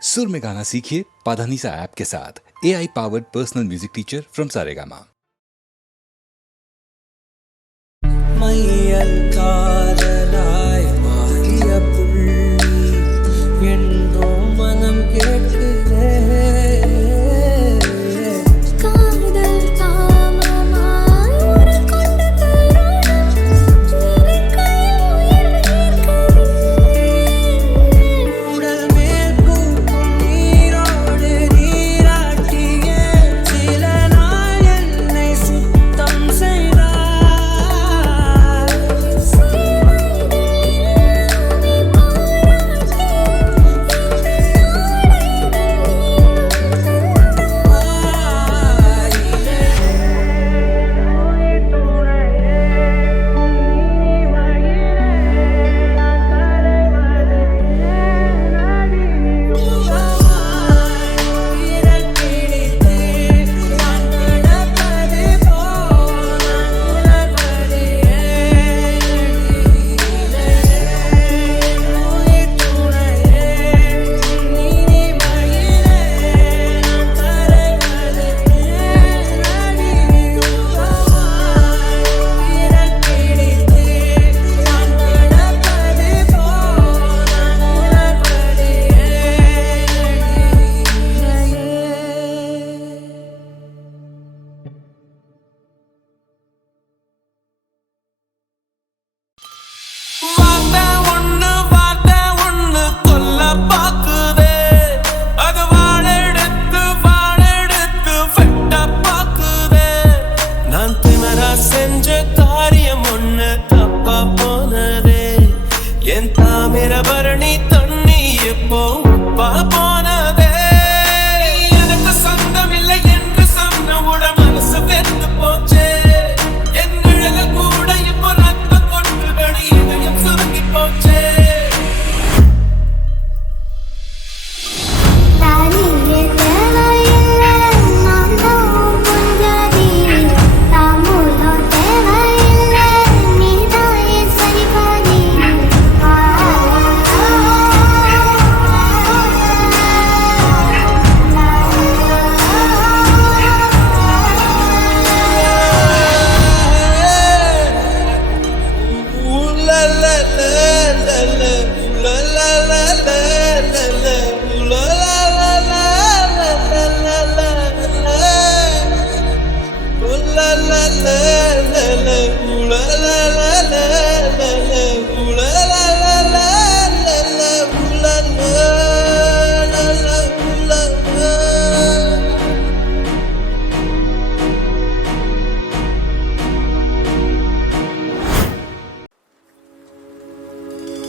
सुर में गाना सीखिए पाधानीसा ऐप के साथ। AI powered personal music teacher from Saregama. மையல் காதலாய் மாறிய புள்ளி என்றோ மனம் கேட்குதே காதல் தாமமாய் உருக்கொண்ட தருணம் நினைக்கையில் உயிர் நீர்க்குதே உடல் மேல் பூக்கும் நீரோடு நீராட்டிய சில நாள் என்னை சுத்தம் செய்தார் வார்த்தை ஒண்ணு கொல்ல பாக்குதே, அது வாழெடுத்து வெட்ட பாக்குதே. நான் திமரா செஞ்ச காரியம் ஒண்ணு தப்பா போனதே, என் தாமிரபரணி தண்ணி எப்போ உப்பா போனதே. எனக்கு சொந்தம் இல்லை என்று சொன்னவுட மனசு வெந்து போச்சே, என் நிழல கூட இப்போ ரத்தம் கொண்டு வெளி இதயம் சுருங்கி போச்சே. தானியே தேவையில்லை நான்தான் புஞ்சதி தாம்பூலம் தேவையில்லை நீதான் என் சரிபாதி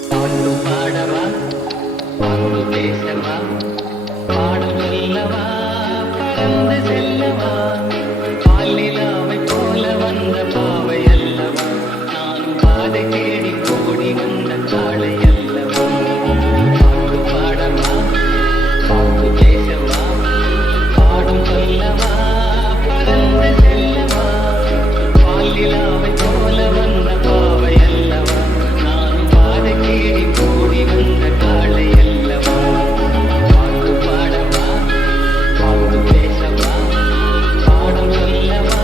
பாட்டு பாடவா பாட்டு பேசவா பாடம் சொல்லவா பறந்து செல்லவா பாலிலாவை போல வந்த பாவை அல்லவா நானும் பாதை தேடி ஓடி வந்த காளை அல்லவா பாட்டு பாடவா பாட்டு பேசவா பாடம் சொல்லவா பறந்து செல்லவா பாலிலாவை போல வந்த பாவை அல்லவா நானும் பாதை தேடி ஓடி வந்த காளை அல்லவா பாட்டு பாடவா பாட்டு பேசவா பாடம் சொல்லவா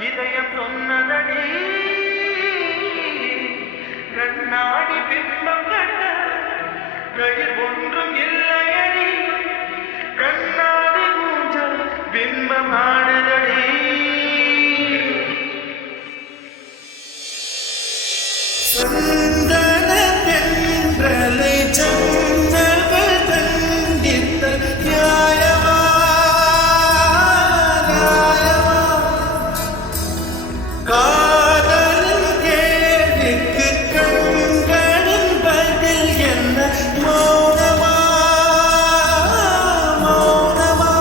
இதயம் சொன்னதடி கண்ணாடி பிம்பம் கட்ட கயிர் ஒன்றும் இல்லையடி கண்ணாடி ஊஞ்சல் பிம்பம் ஆடுதடி சந்தன தென்றலை சந்தர்கள் தண்டித்த நியாயமா நியாயமா காதலின் கேள்விக்கு கண்களின் பதில் என்ன மௌனமா மௌனமா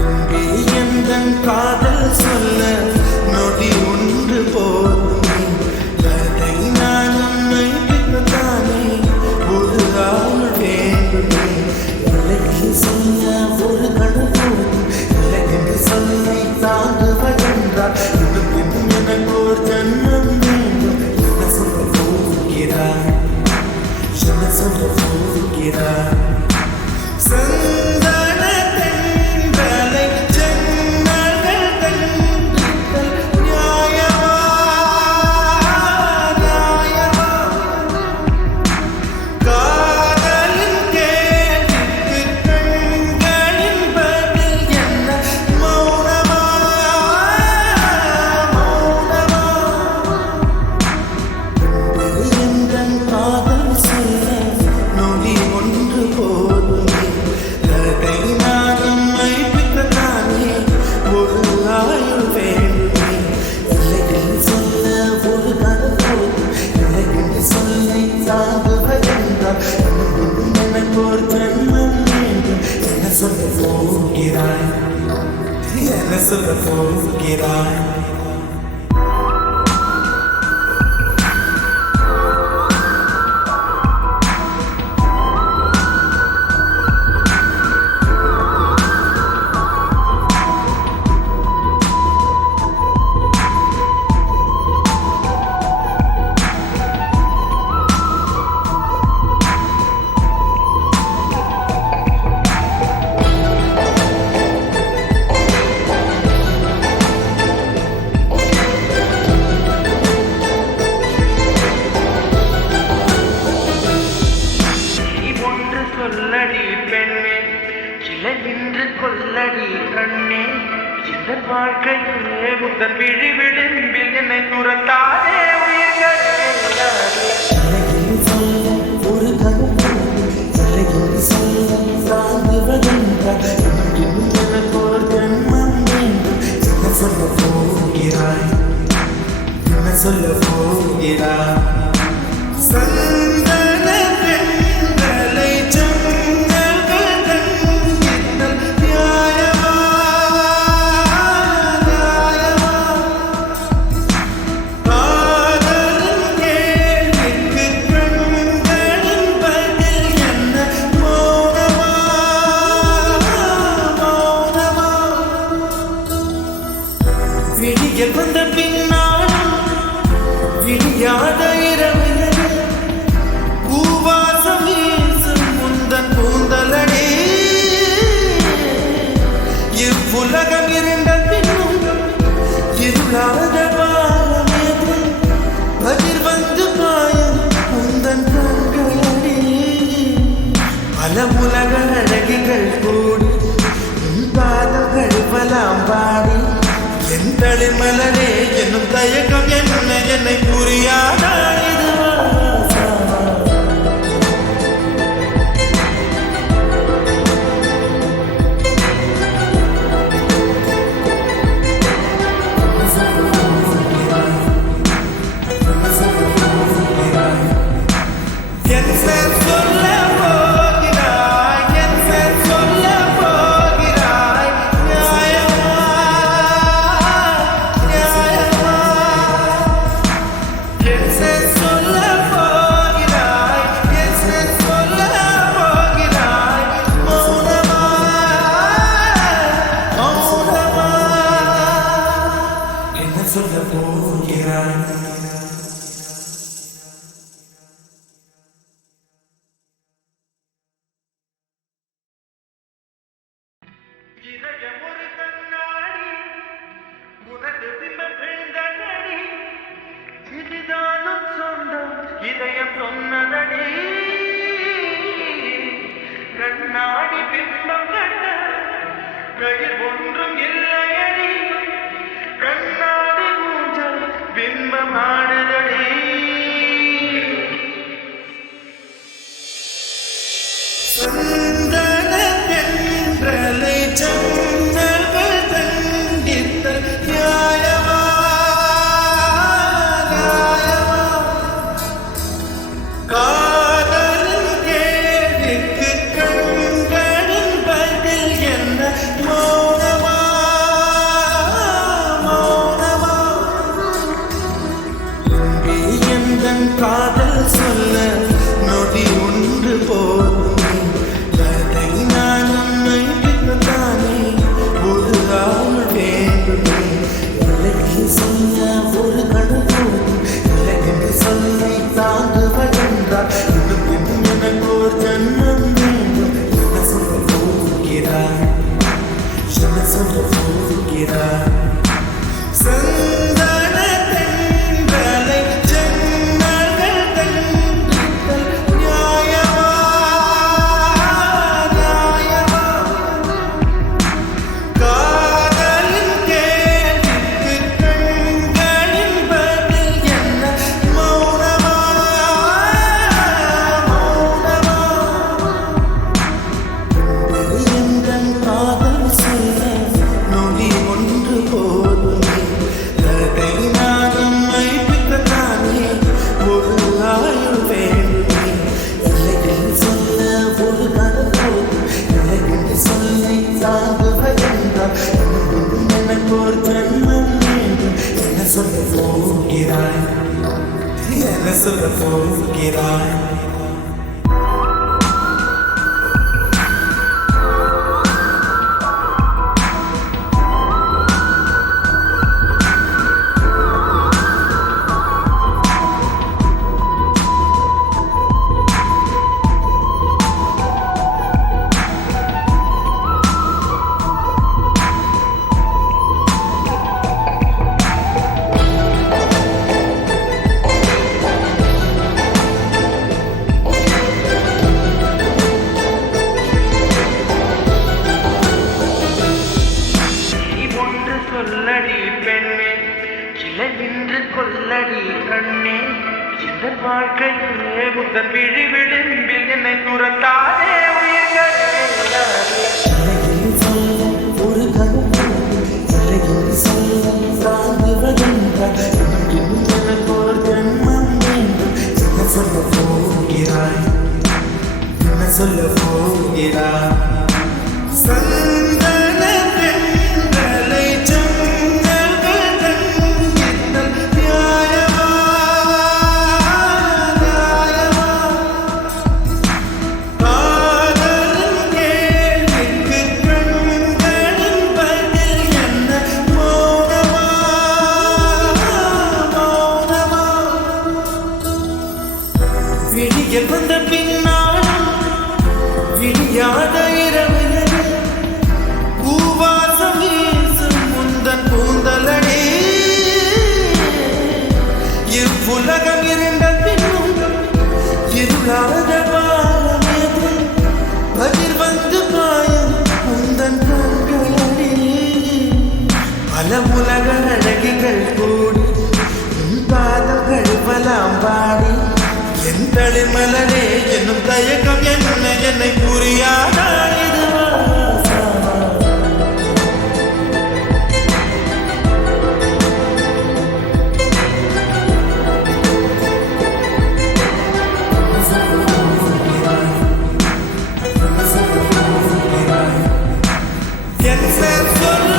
இங்கே எந்தன் காதல் சொல்ல நொடி ஒன்று போதுமே கதை நான் உன்னை பின்பற்றானே ஒரு ஆள் வேண்டுமே உலகி சொல்ல ஒரு கணம் போதும் உலகென்று சொல்லை தாங்குவதென்றால் இன்னும் இன்னும் எனக்கு ஒரு ஜன்மம் வேண்டும் என்ன சொல்ல போகிறாய் என்ன சொல்ல போகிறாய் சந்தன தென்றலை ஜன்னல்கள் தண்டித்தல் நியாயமா நியாயமா காதலின் கேள்விக்கு கண்களின் பதில் என்ன மௌனமா மௌனமா எந்தன் காதல் சொல்ல நொடி ஒன்று போதுமே கதை நான் உம்மை பின்பற்றானே ஒரு ஆயுள் வேண்டுமே இல்லையில் சொல்ல ஒரு கணம் போதும் இல்லையென்று சொல்லை தாங்குவதென்றால் இன்னும் எனக்கு ஒரு ஜன்மம் வேண்டும் என்ன சொல்ல போகிறாய் என்ன சொல்ல போகிறாய் நீ ஒன்று சொல்லடி பெண்ணே சிலை நின்று கொல்லடி கண்ணே இந்த வாழ்க்கையே முதன் விழி விளிம்பில் என்னை துரத்தாதே உயிர்களே ஒரு எனக்கு ஒரு ஜன்மம் வேண்டும் என்ன சொல்ல போகிறாய் என்ன சொல்ல போகிறாய் சந்தன தென்றலை ஜன்னல்கள் தண்டித்தல் நியாயமா நியாயமா காதலின் கேள்விக்கு கண்களின் பதில் என்ன மௌனமா மௌனமா விழியல் வந்த பின்னாலும் விழியாத இரவினது பூவாசம் வீசும் முந்தன் பூந்தலடி இவ்வுலகம் இருண்ட பின்னும் இருளாத வானமேது பதிர் வந்து பாயும் முந்தன் கண்களடி பல உலக அழகிகள் கூடி உன் பாதங்கள் பலாம் பாடி என் தளிர்மலரே என்னும் தயக்கம் என்னை புரியாதா இதுவா என் சார் சொல்ல போகிறாய் என் சார் சொல்ல போகிறாய் நியாயமா நியாயமா என் சார் இதயம் சொன்னதடி கண்ணாடி பிம்பம் கட்ட கையில் ஒன்றும் இல்லையடி கண்ணாடி ஊஞ்சல் பிம்பம் ஆடுதடி சந்தன தென்றலை சந்தர்கள் தண்டித்த நியாயமா நியாயமா காதலின் கேள்விக்கு கண்களின் பதில் என்ன மௌனமா மௌனமா இங்கே எந்தன் காதல் சொல்ல நொடி ஒன்று போதும் அதை நான் உன்னை பின்தானே ஒரு ஆள் வேண்டுமே உலகி சொல்ல ஒரு கணம் போதும் உலகென்று சொல்லை தாங்குவதென்றால் இன்னும் இன்னும் எனக்கு ஒரு ஜன்மம் வேண்டும் என்ன சொல்ல போகிறாய் என்ன சொல்ல போகிறாய் சந்தன தென்றலை ஜன்னல்கள் தண்டித்தல் நியாயமா நியாயமா காதலின் கேள்விக்கு கண்களின் பதில் என்ன மௌனமா மௌனமா எந்தன் காதல் சொல்ல நொடி ஒன்று போதுமே அதை நான் உம்மை பின்தானே ஒரு ஆயுள் வேண்டுமே இல்லையென்று சொல்ல ஒரு கணம் போதும் இல்லையென்று சொல்லை தாங்குவதென்றால் இன்னும் எனக்கு ஒரு ஜன்மம் வேண்டும் என்ன சொல்ல போகிறாய் என்ன சொல்ல போகிறாய் நீ ஒன்று சொல்லடி பெண்ணே சிலை நின்று கொல்லடி கண்ணே இந்த வாழ்க்கையே முதன் விழி விளிம்பில் என்னை துரத்தாதே உயிர்களே ஒரு சொல்ல போகிறாய் என்ன சொல்ல போகிறாய் சந்தன தென்றலை சந்தங்கள் தண்டித்தல் நியாயமா நியாயமா காதலின் கேள்விக்கு கண்களின் பதில் என்ன மௌனமா மௌனமா விடிய வந்த பின்னாலும் விடியாத இரவுகளே பூவாசம் வீசும் முந்தன் பூந்தலடே இவ்வுலகம் இருந்த பின்னும் இருளாத பாலமேது பதிர் வந்து பாயும் முந்தன் கண்களடே பல உலக அழகிகள் கூடி உன் பாதங்கள் பலாம் பாடி என் தளிமலரே என்னும் தயக்கம் என்ன என்னை புரியாதா இதுவா என் சொல்